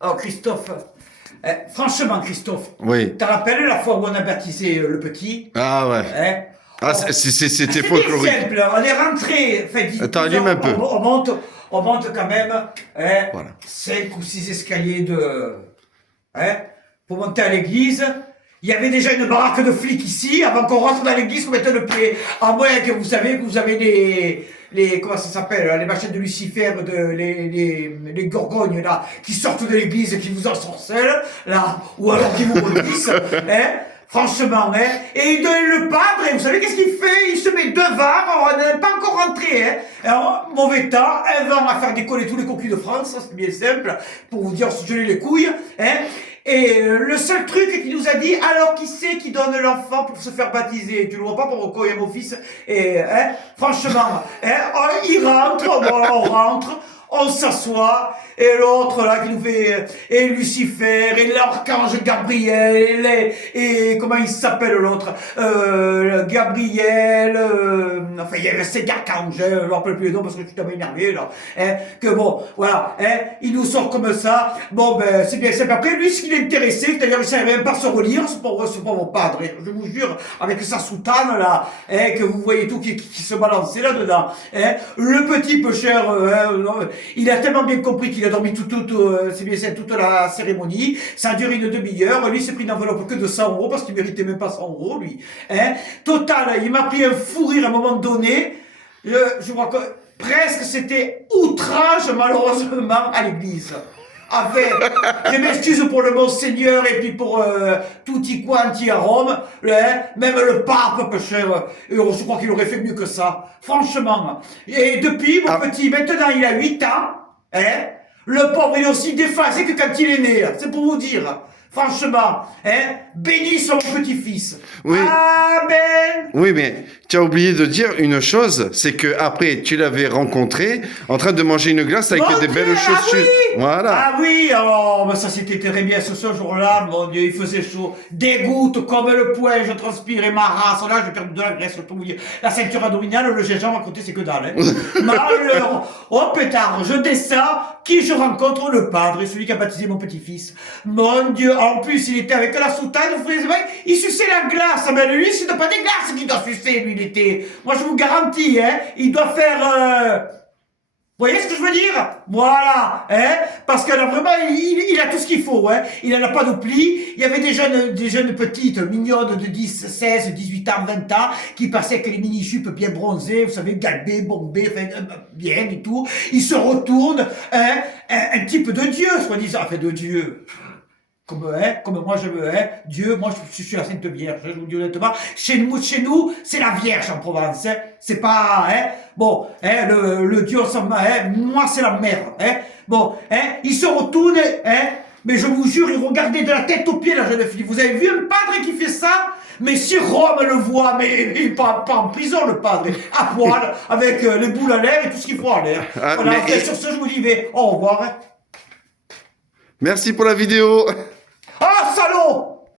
Oh, Christophe, franchement, Christophe, Oui. tu te rappelles la fois où on a baptisé le petit Ah ouais. hein? Ah, Oh, c'était c'était folklorique. simple, on est rentré, enfin, Attends, allume un peu. on monte quand même Voilà. 5 ou 6 escaliers hein, pour monter à l'église. Il y avait déjà une baraque de flics ici, avant qu'on rentre dans l'église, qu'on mette le pied. À moins que vous savez que vous avez comment ça s'appelle, les machines de Lucifer, les gorgognes, là, qui sortent de l'église et qui vous ensorcellent, là, ou alors qui vous maudissent, hein. Franchement, hein. Et le padre, vous savez qu'est-ce qu'il fait? Il se met devant, on n'est pas encore rentré, hein. Alors, mauvais temps, un vent à faire décoller tous les cocus de France, c'est bien simple, pour vous dire se geler les couilles, hein. Et le seul truc qu'il nous a dit, alors qui c'est qui donne l'enfant pour se faire baptiser? Tu le vois pas pour recueillir mon fils? Et hein, franchement, hein, il rentre, bon, on rentre, on s'assoit, et l'autre là qui nous fait, et Lucifer, et l'archange Gabriel, et comment il s'appelle l'autre? Gabriel, enfin il y avait ces archanges, je ne me rappelle plus les noms parce que tu t'avais énervé là, hein, que bon, voilà, hein, il nous sort comme ça, bon ben c'est bien simple. Après lui ce qui l'intéressait, c'est-à-dire il savait même pas se relire, ce pauvre padre, je vous jure, avec sa soutane là, hein, que vous voyez tout qui se balançait là-dedans, hein, le petit peu cher, il a tellement bien compris qu'il a dormi c'est bien ça, toute la cérémonie. Ça a duré une demi-heure. Lui s'est pris une enveloppe que de 100 euros parce qu'il méritait même pas 100 euros, lui. Hein? Total, il m'a pris un fou rire à un moment donné. Je vois que presque c'était outrage, malheureusement, à l'église. Enfin, je m'excuse pour le Monseigneur et puis pour tutti quanti à Rome, hein, même le pape, je crois qu'il aurait fait mieux que ça, franchement. Et depuis, mon petit, maintenant il a 8 ans, hein, le pauvre il est aussi déphasé que quand il est né, c'est pour vous dire. Franchement, hein, béni soit mon petit-fils. Oui. Amen. Oui, mais tu as oublié de dire une chose, c'est que après tu l'avais rencontré en train de manger une glace avec Mon des Dieu, belles chaussures. oui. Voilà. Ah oui, alors, ben ça c'était très bien ce jour-là, mon Dieu, il faisait chaud. Des gouttes comme le poing, je transpirais ma race, là, j'ai perdu de la graisse, je peux vous dire. La ceinture abdominale, le gingembre à côté, c'est que dalle, hein. Malheur, oh pétard, je descends, qui je rencontre? Le padre, celui qui a baptisé mon petit-fils. Mon Dieu, en plus, il était avec la soutane, vous voyez, il suçait la glace, mais lui, c'est pas des glaces qu'il doit sucer, lui, il était. Moi, je vous garantis, hein, il doit faire, vous voyez ce que je veux dire? Voilà, hein? Parce que là, vraiment, il a tout ce qu'il faut, hein? Il n'en a pas de plis. Il y avait des jeunes petites, mignonnes de 10, 16, 18 ans, 20 ans, qui passaient avec les mini-jupes bien bronzées, vous savez, galbées, bombées, enfin, bien et tout. Ils se retournent, hein? Un type de Dieu, soi-disant, enfin, de Dieu. Comme moi je veux, hein, Dieu, moi je suis la Sainte Vierge, je vous dis honnêtement, chez nous, c'est la Vierge en Provence, hein, c'est pas, hein, bon, hein, le Dieu, hein, moi c'est la mère, hein, bon, hein, il se retourne, hein, mais je vous jure, il regardait de la tête aux pieds la jeune fille, vous avez vu un padre qui fait ça? Mais si Rome le voit, mais il pas en prison le padre, à poil, avec les boules à l'air et tout ce qu'il faut à l'air. Ah, Voilà, mais- et sur ce je vous dis, au revoir. Hein. Merci pour la vidéo. Ah, salaud!